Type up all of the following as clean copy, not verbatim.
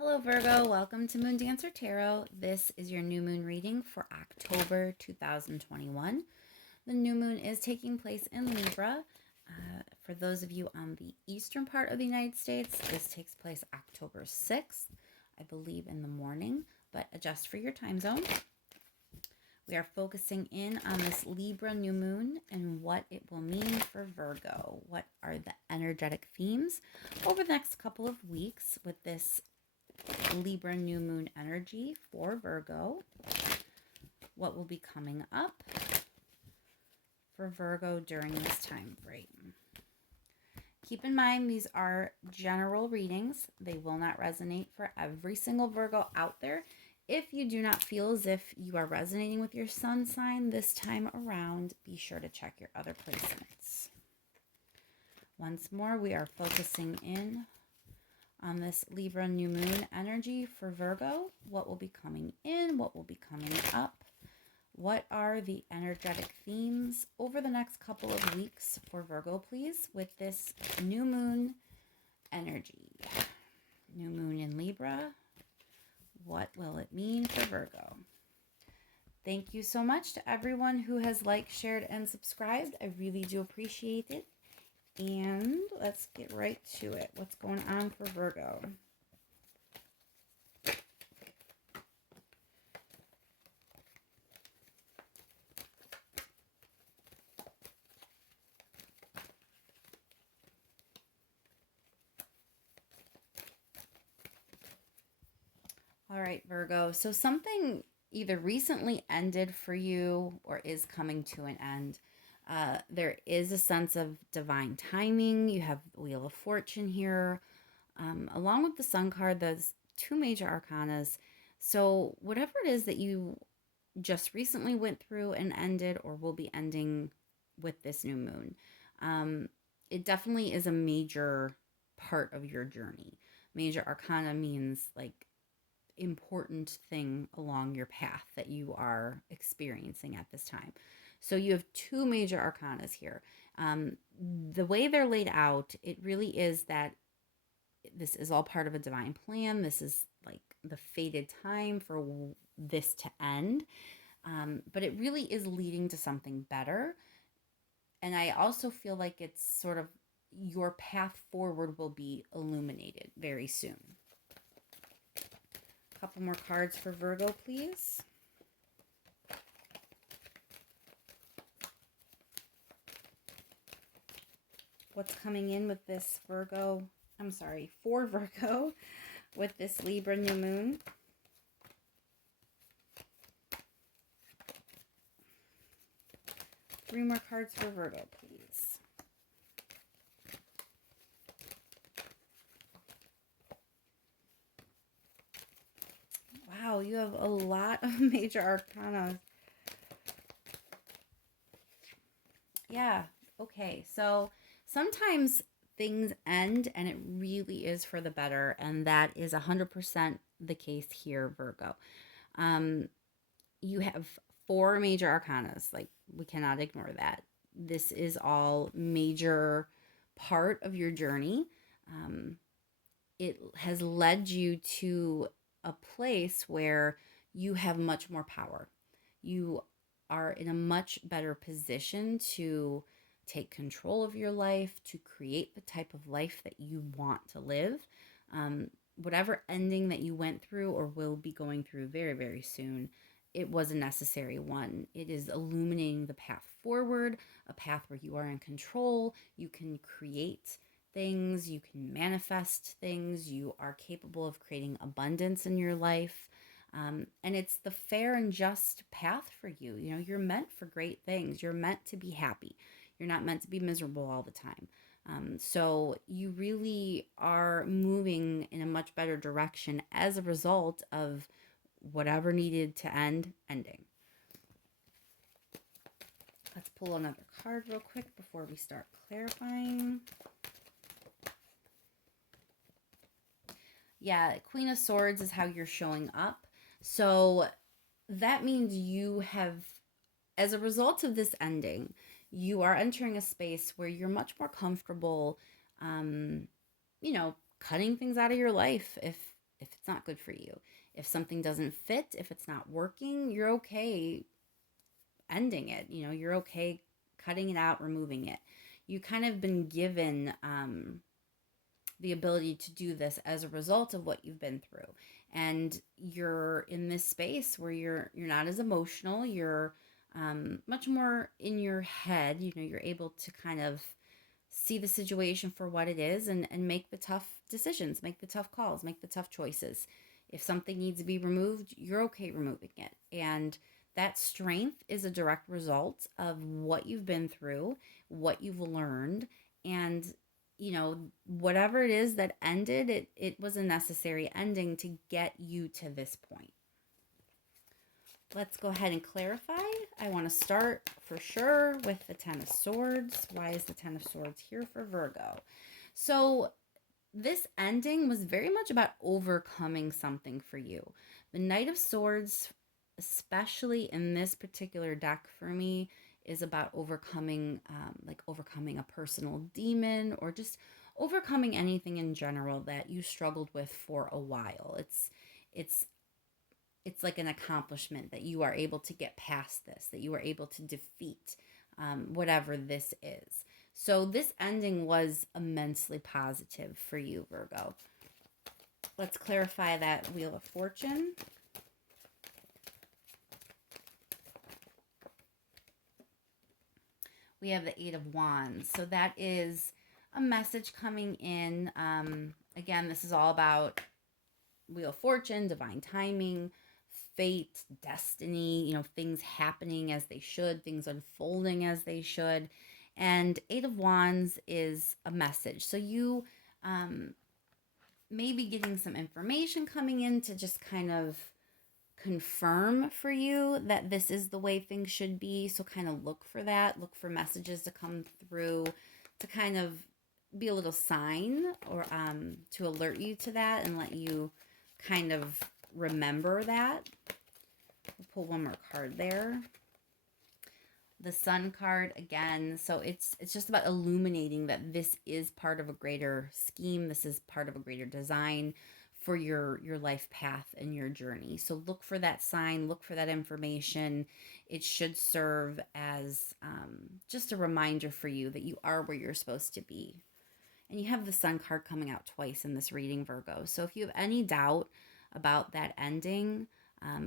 Hello Virgo, welcome to Moon Dancer Tarot. This is your new moon reading for October 2021. The new moon is taking place in Libra. For those of you on the eastern part of the United States, this takes place October 6th, I believe in the morning, but adjust for your time zone. We are focusing in on this Libra new moon and what it will mean for Virgo. What are the energetic themes over the next couple of weeks with this Libra new moon energy for Virgo? What will be coming up for Virgo during this time frame? Keep in mind, these are general readings. They will not resonate for every single Virgo out there. If you do not feel as if you are resonating with your sun sign this time around, be sure to check your other placements. Once more, we are focusing in on this Libra new moon energy for Virgo. What will be coming in? What will be coming up? What are the energetic themes over the next couple of weeks for Virgo, please, with this new moon energy? New moon in Libra. What will it mean for Virgo? Thank you so much to everyone who has liked, shared, and subscribed. I really do appreciate it. And let's get right to it. What's going on for Virgo? All right, Virgo. So something either recently ended for you or is coming to an end. There is a sense of divine timing. You have the Wheel of Fortune here. Along with the Sun card, there's two major arcanas. So whatever it is that you just recently went through and ended or will be ending with this new moon, it definitely is a major part of your journey. Major arcana means like important thing along your path that you are experiencing at this time. So you have two major arcanas here. The way they're laid out, it really is that this is all part of a divine plan. This is like the fated time for this to end. But it really is leading to something better. And I also feel like it's sort of your path forward will be illuminated very soon. A couple more cards for Virgo, please. What's coming in with this Virgo? I'm sorry, for Virgo with this Libra new moon. Three more cards for Virgo, please. Wow, you have a lot of major arcana. Yeah, okay. So sometimes things end and it really is for the better, and that is 100% the case here, Virgo. You have four major arcanas. Like, we cannot ignore that. This is all major part of your journey. It has led you to a place where you have much more power. You are in a much better position to take control of your life, to create the type of life that you want to live. Whatever ending that you went through or will be going through very, very soon, it was a necessary one. It is illuminating the path forward, a path where you are in control. You can create things, you can manifest things, you are capable of creating abundance in your life. And it's the fair and just path for you. You know, you're meant for great things. You're meant to be happy. You're not meant to be miserable all the time. So you really are moving in a much better direction as a result of whatever needed to end, ending. Let's pull another card real quick before we start clarifying. Yeah, Queen of Swords is how you're showing up. So that means you have, as a result of this ending, you are entering a space where you're much more comfortable, cutting things out of your life if if it's not good for you. If something doesn't fit, if it's not working, you're okay ending it. You're okay cutting it out, removing it. You kind of been given the ability to do this as a result of what you've been through, and you're in this space where you're not as emotional. You're much more in your head. You're able to kind of see the situation for what it is, and make the tough decisions, make the tough calls, make the tough choices. If something needs to be removed, you're okay removing it. And that strength is a direct result of what you've been through, what you've learned, and whatever it is that ended, it was a necessary ending to get you to this point. Let's go ahead and clarify. I want to start for sure with the Ten of Swords. Why is the Ten of Swords here for Virgo? So this ending was very much about overcoming something for you. The Knight of Swords, especially in this particular deck for me, is about overcoming, overcoming a personal demon, or just overcoming anything in general that you struggled with for a while. It's like an accomplishment that you are able to get past this, that you are able to defeat whatever this is. So this ending was immensely positive for you, Virgo. Let's clarify that Wheel of Fortune. We have the Eight of Wands. So that is a message coming in. Again, this is all about Wheel of Fortune, divine timing, fate, destiny, things happening as they should, things unfolding as they should. And Eight of Wands is a message. So you may be getting some information coming in to just kind of confirm for you that this is the way things should be. So kind of look for that. Look for messages to come through to kind of be a little sign, or to alert you to that and let you kind of remember that. We'll pull one more card there. The Sun card again. So it's just about illuminating that this is part of a greater scheme. This is part of a greater design for your life path and your journey. So look for that sign, look for that information. It should serve as just a reminder for you that you are where you're supposed to be. And you have the Sun card coming out twice in this reading, Virgo. So if you have any doubt about that ending,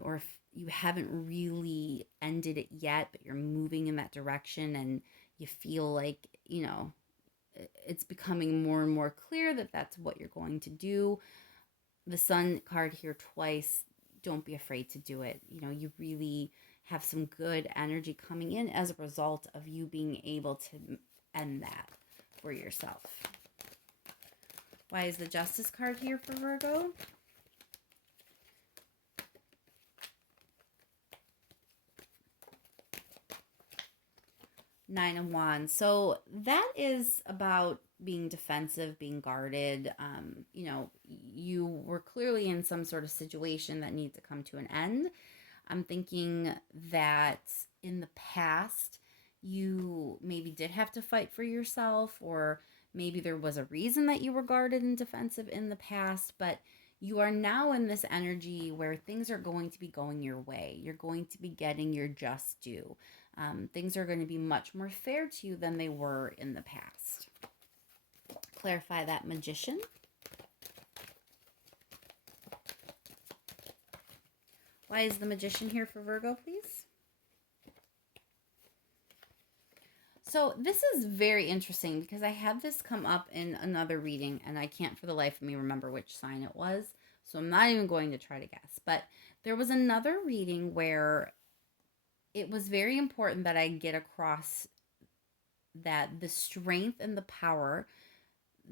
or if you haven't really ended it yet, but you're moving in that direction and you feel like, it's becoming more and more clear that that's what you're going to do, the Sun card here twice, don't be afraid to do it. You really have some good energy coming in as a result of you being able to end that for yourself. Why is the Justice card here for Virgo? Nine of Wands. So that is about being defensive, being guarded. You were clearly in some sort of situation that needs to come to an end. I'm thinking that in the past, you maybe did have to fight for yourself, or maybe there was a reason that you were guarded and defensive in the past, but you are now in this energy where things are going to be going your way. You're going to be getting your just due. Things are going to be much more fair to you than they were in the past. Clarify that Magician. Why is the Magician here for Virgo, please? So this is very interesting because I had this come up in another reading and I can't for the life of me remember which sign it was. So I'm not even going to try to guess. But there was another reading where it was very important that I get across that the strength and the power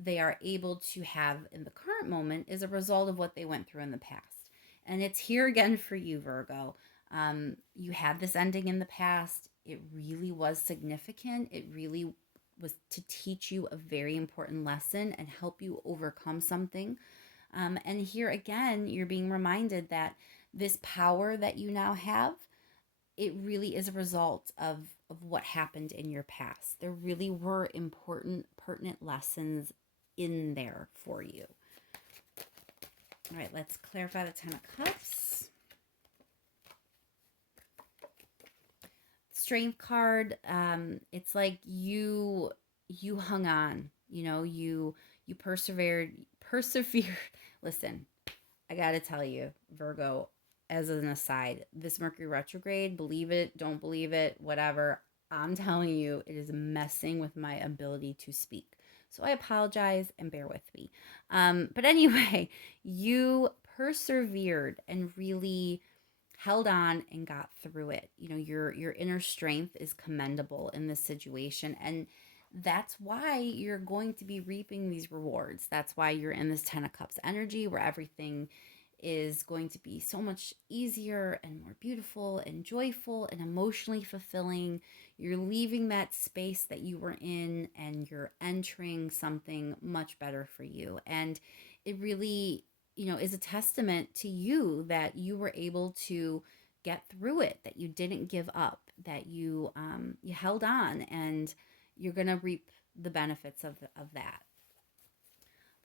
they are able to have in the current moment is a result of what they went through in the past. And it's here again for you, Virgo. You had this ending in the past. It really was significant. It really was to teach you a very important lesson and help you overcome something. And here again, you're being reminded that this power that you now have, it really is a result of what happened in your past. There really were important, pertinent lessons in there for you. All right, let's clarify the Ten of Cups. Strength card, it's like you hung on, you persevered. Listen, I gotta tell you, Virgo, as an aside, this Mercury retrograde, believe it, don't believe it, whatever, I'm telling you, it is messing with my ability to speak. So I apologize and bear with me. But anyway, you persevered and really held on and got through it. Your inner strength is commendable in this situation, and that's why you're going to be reaping these rewards. That's why you're in this 10 of Cups energy where everything is going to be so much easier and more beautiful and joyful and emotionally fulfilling. You're leaving that space that you were in and you're entering something much better for you. And it really, is a testament to you that you were able to get through it, that you didn't give up, that you held on, and you're going to reap the benefits of that.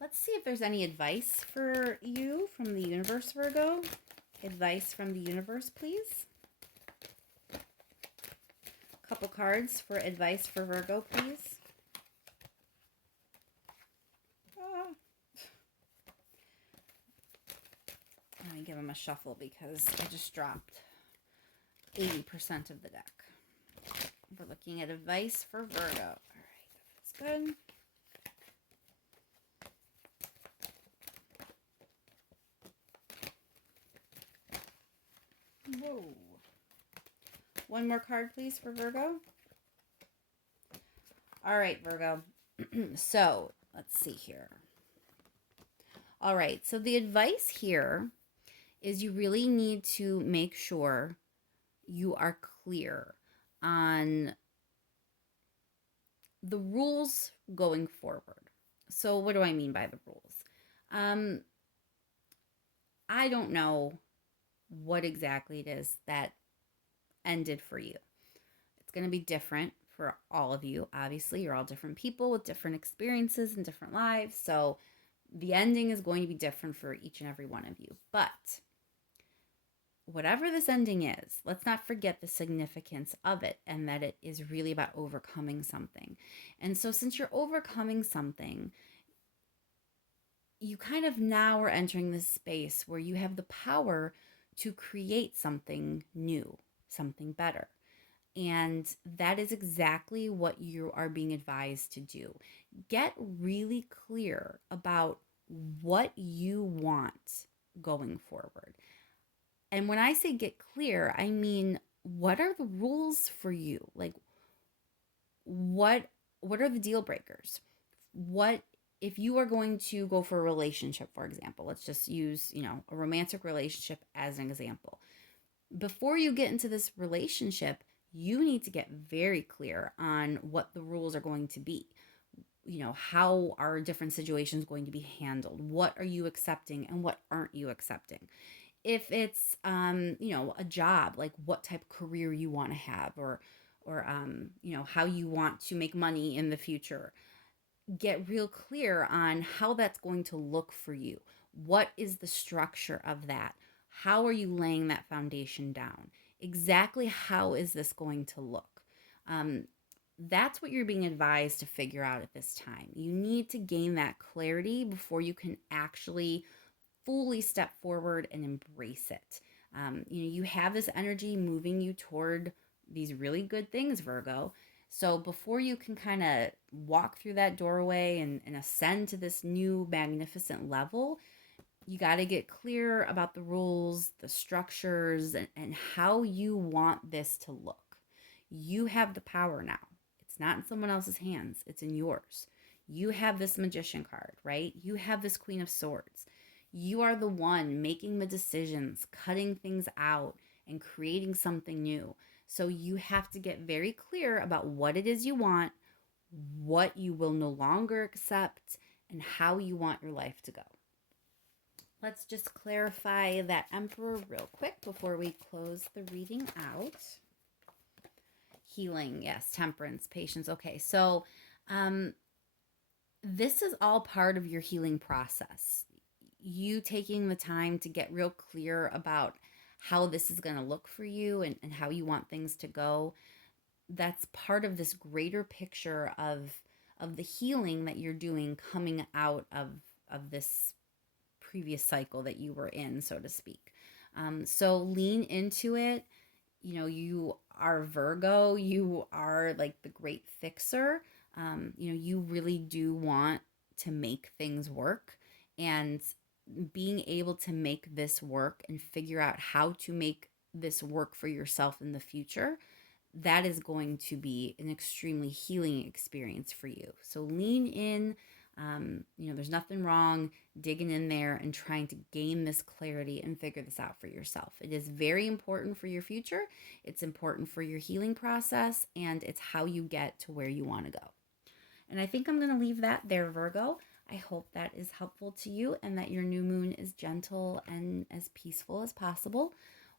Let's see if there's any advice for you from the universe, Virgo. Advice from the universe, please. A couple cards for advice for Virgo, please. Let me give him a shuffle because I just dropped 80% of the deck. We're looking at advice for Virgo. All right, that feels good. Whoa. One more card, please, for Virgo. All right, Virgo. So, let's see here. All right, so the advice here is you really need to make sure you are clear on the rules going forward. So what do I mean by the rules? I don't know what exactly it is that ended for you. It's going to be different for all of you. Obviously, you're all different people with different experiences and different lives. So the ending is going to be different for each and every one of you. But whatever this ending is, let's not forget the significance of it and that it is really about overcoming something. And so since you're overcoming something, you kind of now are entering this space where you have the power to create something new, something better. And that is exactly what you are being advised to do. Get really clear about what you want going forward. And when I say get clear, I mean, what are the rules for you? Like, what are the deal breakers? What if you are going to go for a relationship, for example? Let's just use, a romantic relationship as an example. Before you get into this relationship, you need to get very clear on what the rules are going to be. How are different situations going to be handled? What are you accepting and what aren't you accepting? If it's, a job, like what type of career you want to have, or how you want to make money in the future. Get real clear on how that's going to look for you. What is the structure of that? How are you laying that foundation down? Exactly how is this going to look? That's what you're being advised to figure out at this time. You need to gain that clarity before you can actually fully step forward and embrace it. You have this energy moving you toward these really good things, Virgo. So before you can kind of walk through that doorway and ascend to this new magnificent level, you got to get clear about the rules, the structures, and how you want this to look. You have the power now. It's not in someone else's hands. It's in yours. You have this Magician card, right? You have this Queen of Swords. You are the one making the decisions, cutting things out, and creating something new. So you have to get very clear about what it is you want, what you will no longer accept, and how you want your life to go. Let's just clarify that Emperor real quick before we close the reading out. Healing, yes, temperance, patience. Okay, so this is all part of your healing process. you taking the time to get real clear about how this is going to look for you, and how you want things to go. That's part of this greater picture of the healing that you're doing coming out of this previous cycle that you were in, so to speak. So lean into it. You know, you are Virgo, you are like the great fixer. You know, you really do want to make things work, and being able to make this work and figure out how to make this work for yourself in the future, that is going to be an extremely healing experience for you. So lean in. You know, there's nothing wrong digging in there and trying to gain this clarity and figure this out for yourself. It is very important for your future. It's important for your healing process, and it's how you get to where you want to go. And I think I'm going to leave that there, Virgo. I hope that is helpful to you and that your new moon is gentle and as peaceful as possible.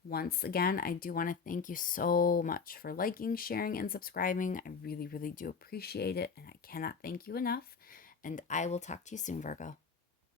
Once again, I do want to thank you so much for liking, sharing, and subscribing. I really, really do appreciate it, and I cannot thank you enough. And I will talk to you soon, Virgo.